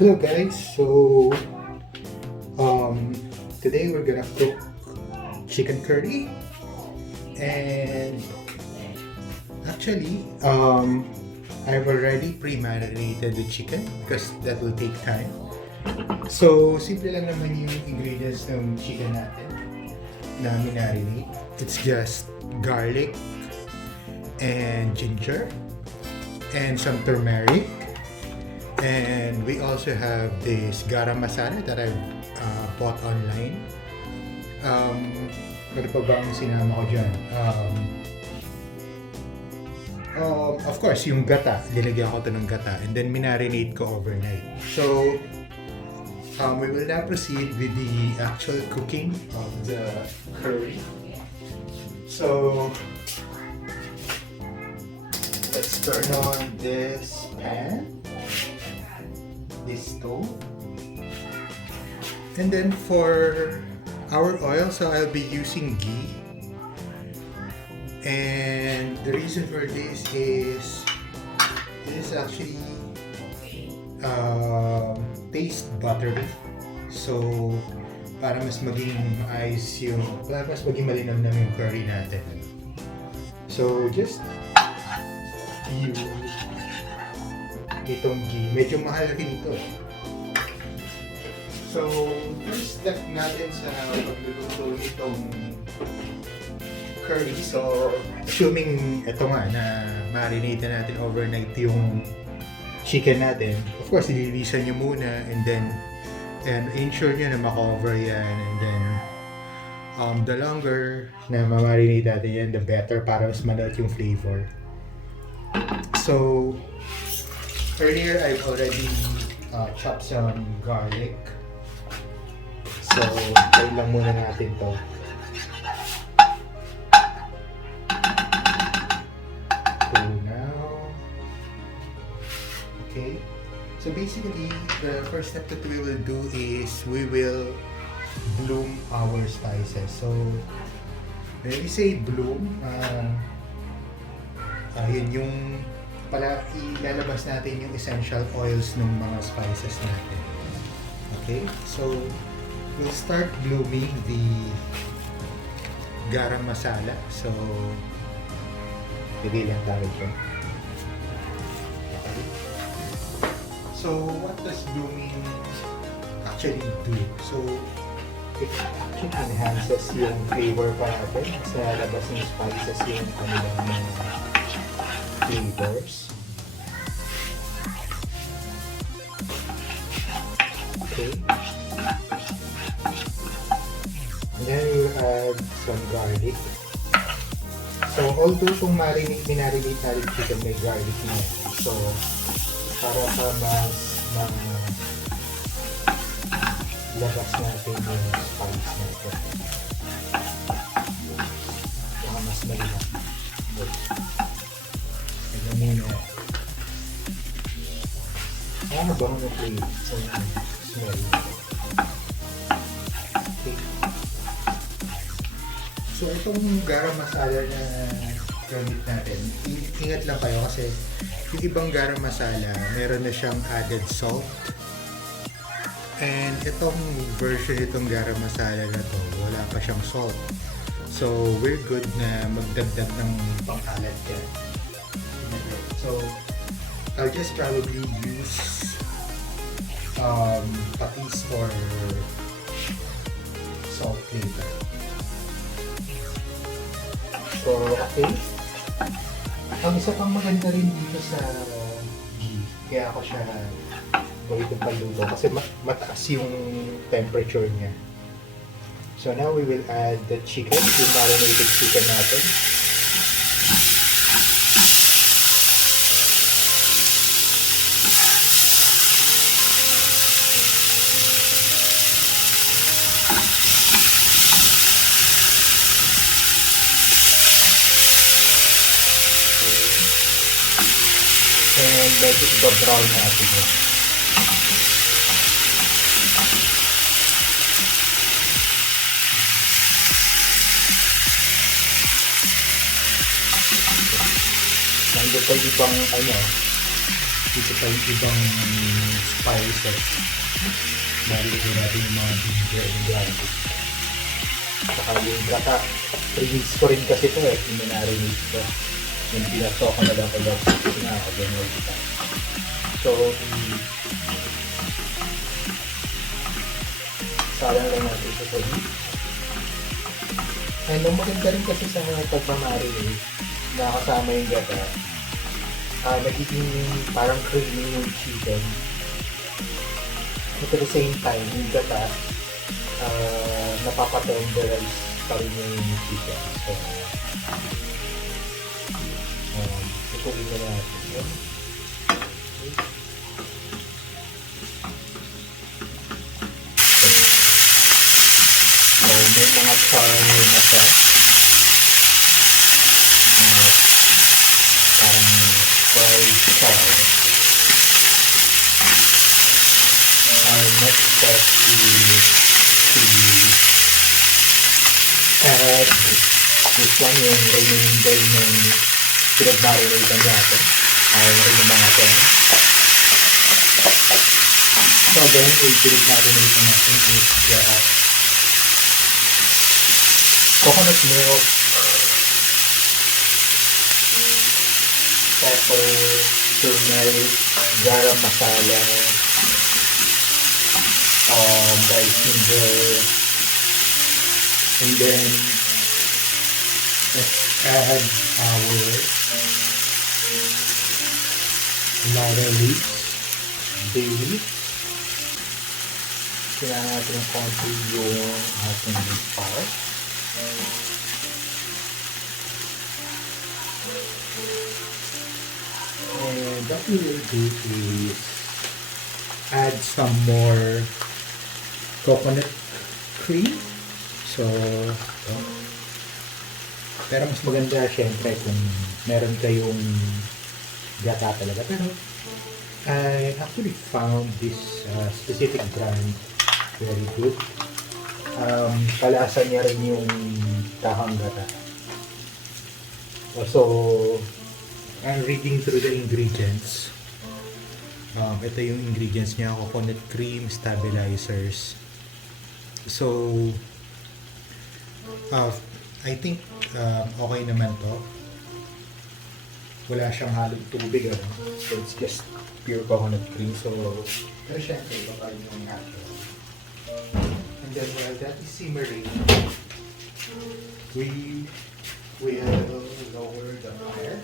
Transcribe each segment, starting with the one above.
Hello guys, so today we're gonna cook chicken curry, and actually I've already pre-marinated the chicken because that will take time. So simple lang naman yung ingredients ng chicken natin na minarinate. It's just garlic and ginger and some turmeric. And we also have this garam masala that I've bought online. Ano pa bang sinama ko dyan? Of course, yung gata. Nilagyan ko ito ng gata. And then minarinate ko overnight. So, we will now proceed with the actual cooking of the curry. So, let's turn on this pan. This stove, and then for our oil, so I'll be using ghee, and the reason for this is actually taste buttery, so para mas maging maayos yung, para mas maging malinamnam yung curry natin. So just use itong ghee. Medyo mahal rin ito. So, first step natin sa pagluluto nitong curry. So, assuming ito nga na marinate natin overnight yung chicken natin. Of course, ililisan nyo muna and ensure nyo na makover yan. And then, the longer na ma-marinate natin yan, the better para mas manood yung flavor. So, earlier, I've already chopped some garlic. So, try lang muna natin to. So now, okay. So basically, the first step that we will do is we will bloom our spices. So, when we say bloom, yun yung pala ilalabas natin yung essential oils ng mga spices natin. Okay? So, we'll start blooming the garam masala. So, lagay lang tayo dyan. Okay? So, what does blooming actually do? So, it actually enhances yung flavor pa natin sa labas ng spices yung kanilang flavors. Okay. And then we'll add some garlic. So although itong minarinate natin chicken may garlic na yan. So para pa mas labas natin yung spice natin. Baka mas malina. Bang na flavor sa smell. Okay. So itong garam masala na gamit natin, ingat lang kayo kasi yung ibang garam masala, meron na siyang added salt. And itong version itong garam masala na to, wala pa siyang salt. So we're good na magdagdag ng pang-alat yan. So, I'll just probably use patis or salt flavor. So, okay. Ang isa pang maganda rin dito sa ghee, kaya ako siya gawin paluto kasi mataas yung temperature niya. So now we will add the chicken, yung marinated chicken natin. And medyo iba-brown natin yun. Nandito pa ibang Dito pa yung ibang spices. Nalagay natin yung mga ginger and garlic. Saka yung gata. Pre-mix ko rin kasi ito eh. Minarinate ko. Yung pinato ko na lang ko lang. Sinakagamal kita. So, salang lang natin sa sabi. And ang maganda rin kasi sa mga pagmamarinate na kasama yung gata, nagiging parang creamy yung chicken. At the same time, yung gata, napapatenderize pa rin yung chicken. So, ituloy na natin yun. So, may mga char na siya. Parang fried char. Our next step is to add this one, yung remainder ng pinag-marinate natin. Yung mga ito. So then, pinag-marinate natin is the coconut milk, pepper, turmeric, garam masala, diced ginger, and then let's add our laurel leaves, bay leaves. Kailangan natin ng konti yung ating part. And what we will do is add some more coconut cream. So, ito. Pero mas maganda syempre kung meron kayong gata talaga. Pero I actually found this specific brand very good. Kalasa niya rin yung tahang gata. So, I'm reading through the ingredients. Ito yung ingredients niya: coconut cream, stabilizers. So, I think okay naman to. Wala siyang halong tubig, ano? So, it's just pure coconut cream. So, pero syempre, ito pa rin yung natural. And then while that is simmering, we will lower the fire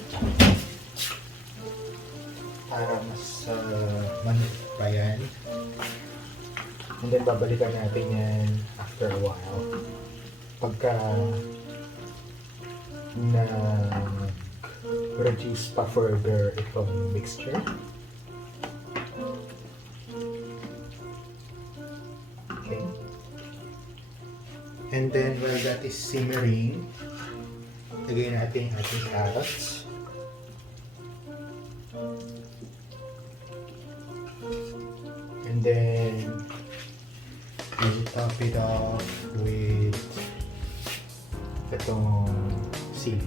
para mas manok pa yan. And then babalikan natin yan after a while. Pagka na-reduce pa further itong mixture. Okay. And then while that is simmering, lagay natin ating carrots. And then we'll top it off with itong sili.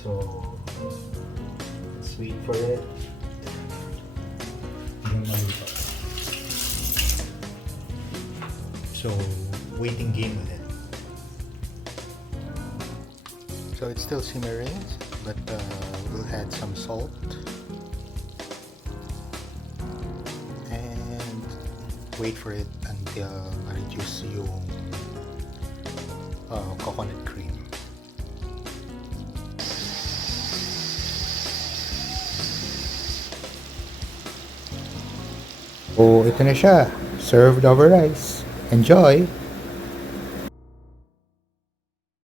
So, let's wait for it. Hanggang maluto. So, waiting game ulit. So it's still simmering, but we'll add some salt and wait for it until ma-reduce yung coconut cream. Oh, ito na siya. Served over rice. Enjoy!